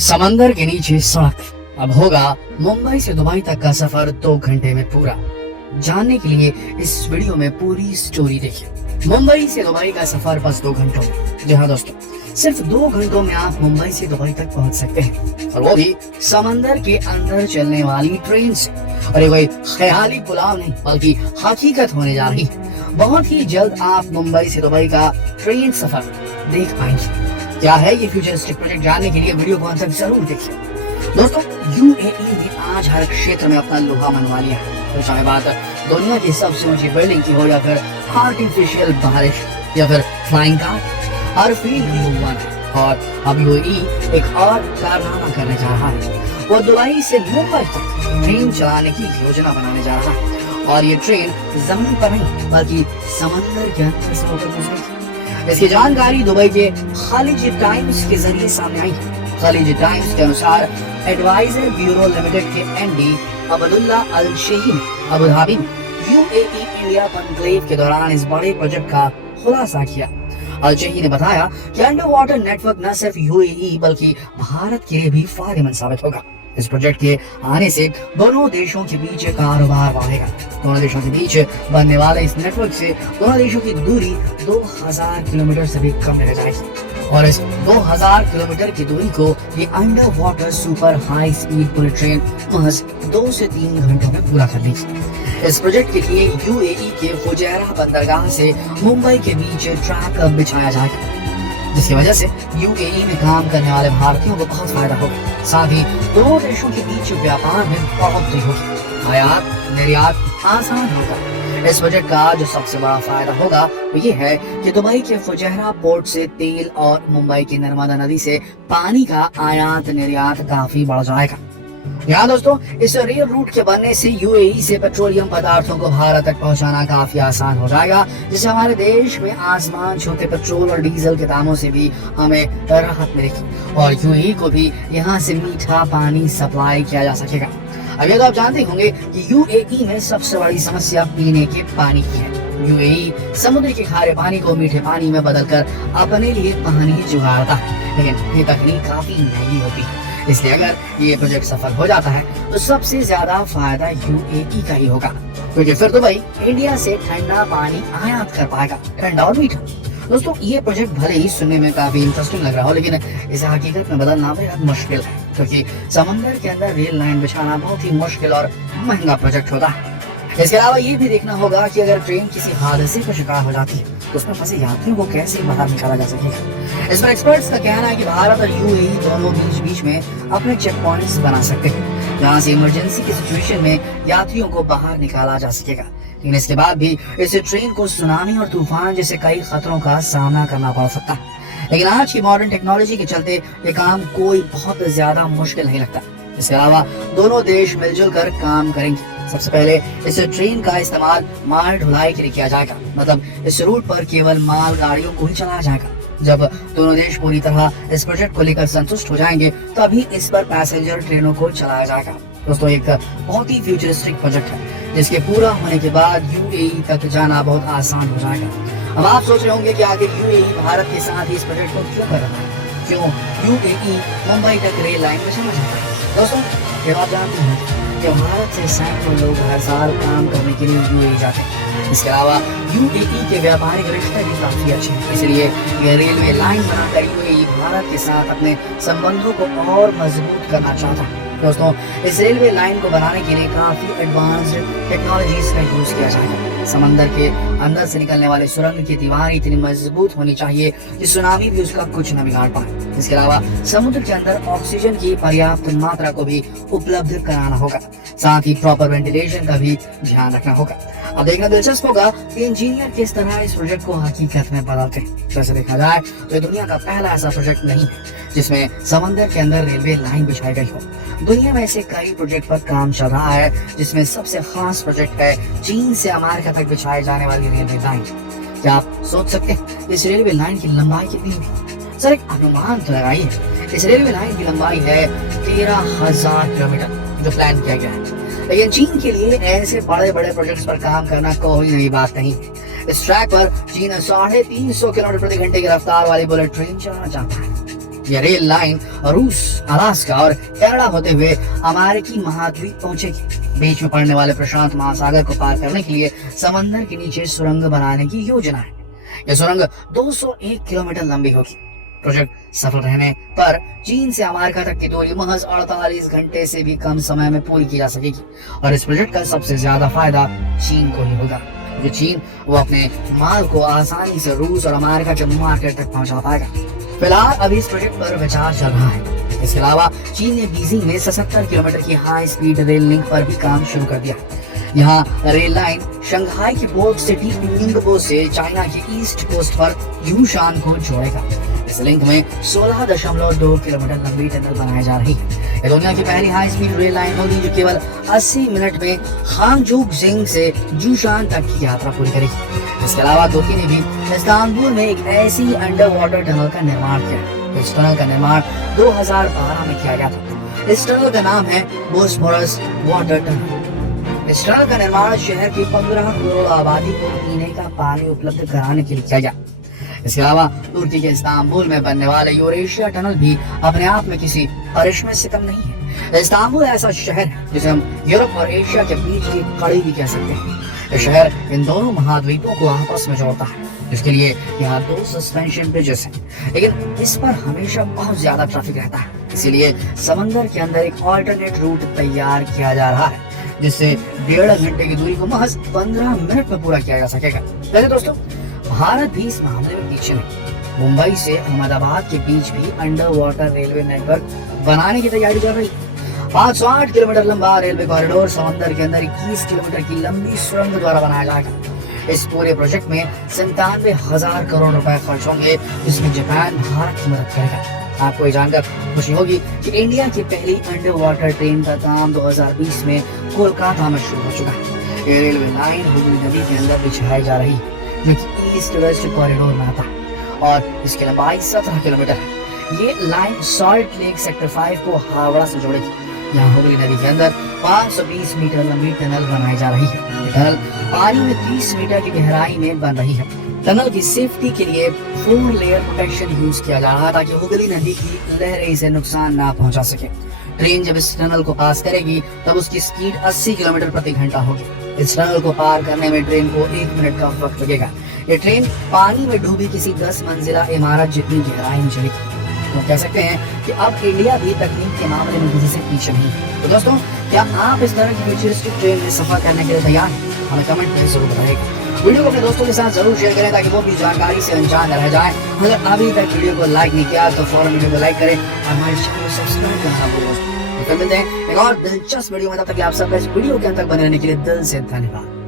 समंदर के नीचे सड़क। अब होगा मुंबई से दुबई तक का सफर 2 घंटे में पूरा। जानने के लिए इस वीडियो में पूरी स्टोरी देखिए। मुंबई से दुबई का सफर बस 2 घंटों में। जी हाँ दोस्तों, सिर्फ 2 घंटों में आप मुंबई से दुबई तक पहुंच सकते हैं, और वो भी समंदर के अंदर चलने वाली ट्रेन से। और ये कोई ख्याली पुलाव नहीं बल्कि हकीकत होने जा रही है। बहुत ही जल्द आप मुंबई से दुबई का ट्रेन सफर देख पाएंगे। क्या है ये फ्यूचरिस्टिक प्रोजेक्ट, जानने के लिए वीडियो को अंत तक जरूर देखिए। दोस्तों, यूएई ने आज हर क्षेत्र में अपना लोहा मनवा लिया है। तो चाहे बात दुनिया की सबसे ऊंची बिल्डिंग की हो, या फिर आर्टिफिशियल बारिश, या फिर फ्लाइंग कार, हर फील्ड में वन है। और अब यूएई एक और कारनामा करने जा रहा है। वो दुबई से मुंबई तक ट्रेन चलाने की योजना बनाने जा रहा है। और ये ट्रेन जमीन पर नहीं बल्कि समंदर के अंदर से होकर गुजरेगी। इसकी जानकारी दुबई के खालिज टाइम्स के जरिए सामने आई है। खालिज टाइम्स के अनुसार एडवाइजर ब्यूरो लिमिटेड के एमडी अब्दुल्ला अल शेही ने अबू धाबी में यूएई इंडिया कॉन्क्लेव के दौरान इस बड़े प्रोजेक्ट का खुलासा किया। अल शेही ने बताया कि अंडर वाटर नेटवर्क न सिर्फ यूएई बल्कि भारत के लिए भी फायदेमंद साबित होगा। इस प्रोजेक्ट के आने से दोनों देशों के बीच कारोबार बढ़ेगा। दोनों देशों के बीच बनने वाले इस नेटवर्क से दोनों देशों की दूरी 2000 किलोमीटर से भी कम रह जाएगी। और इस 2000 किलोमीटर की दूरी को ये under water super high speed bullet train महज 2 से 3 घंटों में पूरा कर लेगी। इस प्रोजेक्ट के लिए यूएई के फुजैरा बंदरगाह से मुंबई के बीच ट्रैक बिछाया जाएगा, जिसकी वजह से यूएई में काम करने वाले भारतीयों को बहुत फायदा होगा। साथ ही दोनों देशों के बीच व्यापार में बढ़ोतरी होगी, आयात निर्यात आसान होगा। इस प्रोजेक्ट का जो सबसे बड़ा फायदा होगा वो ये है कि दुबई के फुजैरा पोर्ट से तेल और मुंबई की नर्मदा नदी से पानी का आयात निर्यात काफी बढ़ जाएगा। यहाँ दोस्तों, इस रेल रूट के बनने से यूएई से पेट्रोलियम पदार्थों को भारत तक पहुँचाना काफी आसान हो जाएगा, जिससे हमारे देश में आसमान छूते पेट्रोल और डीजल के दामों से भी हमें राहत मिलेगी। और यूएई को भी यहाँ से मीठा पानी सप्लाई किया जा सकेगा। अब ये तो आप जानते होंगे कि यूएई में सबसे बड़ी समस्या पीने के पानी की है। यूएई समुद्र के खारे पानी को मीठे पानी में बदलकर अपने लिए पानी जुगाड़ता है, लेकिन ये तकनीक काफी महंगी होती है। इसलिए अगर ये प्रोजेक्ट सफल हो जाता है तो सबसे ज्यादा फायदा यूएई का ही होगा, क्योंकि फिर दुबई इंडिया से ठंडा पानी आयात कर पाएगा, ठंडा और मीठा। दोस्तों, ये प्रोजेक्ट भले ही सुनने में काफी इंटरेस्टिंग लग रहा हो, लेकिन इसे हकीकत में बदलना बेहद मुश्किल है, क्योंकि समंदर के अंदर रेल लाइन बिछाना बहुत ही मुश्किल और महंगा प्रोजेक्ट होता है। इसके अलावा ये भी देखना होगा कि अगर ट्रेन किसी हादसे का शिकार हो जाती है तो उसमें फंसे यात्रियों को कैसे बाहर निकाला जा सकेगा। इस पर एक्सपर्ट्स का कहना है कि भारत और यूएई दोनों बीच में अपने चेक पॉइंट्स बना सकते हैं, जहाँ से इमरजेंसी की सिचुएशन में यात्रियों को बाहर निकाला जा सकेगा। लेकिन इसके बाद भी इस ट्रेन को सुनामी और तूफान जैसे कई खतरों का सामना करना पड़ सकता है। लेकिन आज की मॉडर्न टेक्नोलॉजी के चलते ये काम कोई बहुत ज्यादा मुश्किल नहीं लगता। इसके अलावा दोनों देश मिलजुल कर काम करेंगे। सबसे पहले इस ट्रेन का इस्तेमाल माल ढुलाई के लिए किया जाएगा, मतलब इस रूट पर केवल माल गाड़ियों को ही चलाया जाएगा। जब दोनों देश पूरी तरह इस प्रोजेक्ट को लेकर संतुष्ट हो जाएंगे तभी इस पर पैसेंजर ट्रेनों को चलाया जाएगा। दोस्तों, एक बहुत ही फ्यूचरिस्टिक प्रोजेक्ट है, जिसके पूरा होने के बाद यूएई तक जाना बहुत आसान हो जाएगा। अब आप सोच रहे होंगे कि आखिर यूएई भारत के साथ इस प्रोजेक्ट को क्यों कर रहा है, क्यों यूएई मुंबई तक रेल लाइन में चला जाता है। दोस्तों, ये बात जानते हैं कि भारत से सैकड़ों लोग हर साल काम करने के लिए यूएई जाते हैं। इसके अलावा यूएई के व्यापारिक रिश्ते भी काफी अच्छे हैं, इसलिए ये रेलवे लाइन बनाकर यूएई भारत के साथ अपने संबंधों को और मजबूत करना चाहता है। दोस्तों, इस रेलवे लाइन को बनाने के लिए काफी एडवांस्ड टेक्नोलॉजीज का यूज किया जाएगा। समंदर के अंदर से निकलने वाले सुरंग की दीवार इतनी मजबूत होनी चाहिए कि सुनामी भी उसका कुछ न बिगाड़ पाए। इसके अलावा समुद्र के अंदर ऑक्सीजन की पर्याप्त मात्रा को भी उपलब्ध कराना होगा। साथ ही प्रॉपर वेंटिलेशन का भी ध्यान रखना होगा। अब देखना दिलचस्प होगा कि इंजीनियर किस तरह इस प्रोजेक्ट को हकीकत में बदलते हैं। वैसे देखा जाए तो ये दुनिया का पहला ऐसा प्रोजेक्ट नहीं है जिसमें समंदर के अंदर रेलवे लाइन बिछाई गई हो। दुनिया में ऐसे कई प्रोजेक्ट पर काम चल रहा है, जिसमें सबसे खास प्रोजेक्ट है चीन से अमेरिका तक बिछाई जाने वाली रेलवे लाइन। क्या आप सोच सकते हैं इस रेलवे लाइन की लंबाई कितनी होगी? सर, एक अनुमान तो लगाइए। इस रेलवे लाइन की लंबाई है 13,000 किलोमीटर जो प्लान किया गया है। लेकिन चीन के लिए ऐसे बड़े बड़े प्रोजेक्ट्स पर काम करना कोई नई बात नहीं। इस ट्रैक पर चीन 350 किलोमीटर प्रति घंटे की रफ्तार वाली बुलेट ट्रेन चलाना चाहता है। यह रेल लाइन रूस, अलास्का और कनाडा होते हुए अमेरिकी महाद्वीप पहुंचेगी। बीच में पड़ने वाले प्रशांत महासागर को पार करने के लिए समंदर के नीचे सुरंग बनाने की योजना है। यह सुरंग 201 किलोमीटर लंबी होगी। प्रोजेक्ट सफल रहने पर चीन से अमेरिका तक की दूरी महज 48 घंटे से भी कम समय में पूरी की जा सकेगी और इस प्रोजेक्ट का सबसे ज्यादा फायदा चीन को ही होगा, क्योंकि चीन वो अपने माल को आसानी से रूस और अमेरिका के मार्केट तक पहुंचा पाएगा। फिलहाल अभी इस प्रोजेक्ट पर विचार चल रहा है। इसके अलावा चीन ने बीजिंग में 77 किलोमीटर की हाई स्पीड रेल लिंक पर भी काम शुरू कर दिया। यहाँ रेल लाइन शंघाई की पोर्ट सिटी निंगपो से चाइना के ईस्ट कोस्ट पर यूशान को जोड़ेगा। इस लिंक में 16.2 किलोमीटर लंबी टनल बनाई जा रही है। यह दुनिया की पहली हाई स्पीड रेल लाइन होगी जो केवल 80 मिनट में हांगझोउ से जूशान तक की यात्रा पूरी करेगी। इसके अलावा तुर्की ने भी इस्तांबुल में एक ऐसी अंडर वाटर टनल का निर्माण किया। इस टनल का निर्माण 2012 में किया गया था। इस टनल का नाम है बोस्फोरस वाटर टनल। इस टनल का निर्माण शहर की 15 करोड़ आबादी को पीने का पानी उपलब्ध कराने के लिए किया गया। इसके अलावा तुर्की के इस्तांबुल में बनने वाले यूरेशिया टनल भी अपने आप में किसी करिश्मे से कम नहीं है। इस्तांबुल ऐसा शहर है जिसे हम यूरोप और एशिया के बीच की कड़ी भी कह सकते हैं। यह शहर इन दोनों महाद्वीपों को आपस में जोड़ता है, जिसके लिए यहाँ 2 सस्पेंशन ब्रिजेस हैं, लेकिन इस पर हमेशा बहुत ज्यादा ट्रैफिक रहता है। इसीलिए समंदर के अंदर एक ऑल्टरनेट रूट तैयार किया जा रहा है, जिससे 1.5 घंटे की दूरी को महज 15 मिनट में पूरा किया जा सकेगा। वैसे दोस्तों, भारत भी इस मामले में पीछे नहीं। मुंबई से अहमदाबाद के बीच भी अंडर वाटर रेलवे नेटवर्क बनाने की तैयारी कर रही है। 508 किलोमीटर लंबा रेलवे कॉरिडोर समंदर के अंदर 21 किलोमीटर की लंबी सुरंग द्वारा बनाया जाएगा। इस पूरे प्रोजेक्ट में 97,000 करोड़ रुपए खर्च होंगे, जिसमें जापान भारत की मदद करेगा। आपको ये जानकर खुशी होगी कि इंडिया की पहली अंडर वाटर ट्रेन का काम 2020 में कोलकाता में शुरू हो चुका है। ये रेलवे लाइन हुगली नदी के अंदर बिछाई जा रही है, जो कि ईस्ट वेस्ट कॉरिडोर में आता है और इसकी लंबाई 17 किलोमीटर है। ये लाइन सॉल्ट लेक सेक्टर 5 को हावड़ा से जोड़ेगी। यहाँ हुगली नदी के अंदर 520 मीटर लंबी टनल बनाई जा रही है। ये टनल पानी में 30 मीटर की गहराई में बन रही है। टनल की सेफ्टी के लिए 4 लेयर प्रोटेक्शन यूज किया जा रहा है, ताकि हुगली नदी की लहरें इसे नुकसान ना पहुंचा सके। ट्रेन जब इस टनल को पास करेगी तब उसकी स्पीड 80 किलोमीटर प्रति घंटा होगी। इस टनल को पार करने में ट्रेन को 1 मिनट का वक्त लगेगा। ये ट्रेन पानी में डूबी किसी 10 मंजिला इमारत जितनी गहराई में चलेगी। तो कह सकते हैं कि अब इंडिया भी तकनीक के मामले में किसी से पीछे नहीं। तो दोस्तों, क्या आप इस तरह की फ्यूचरिस्टिक ट्रेन में सफर करने के लिए तैयार हैं? हमें कमेंट में जरूर बताइएगा। वीडियो को अपने दोस्तों के साथ जरूर शेयर करें, ताकि वो भी जानकारी से अनजान रह जाए। अगर अभी तक वीडियो को लाइक नहीं किया तो फौरन वीडियो को लाइक करें और हमारे चैनल को सब्सक्राइब करना ना भूलें। तो फिर मिलते हैं एक और दिलचस्प वीडियो में। तब तक आप सबका इस वीडियो के अंत तक बने रहने के लिए दिल से धन्यवाद।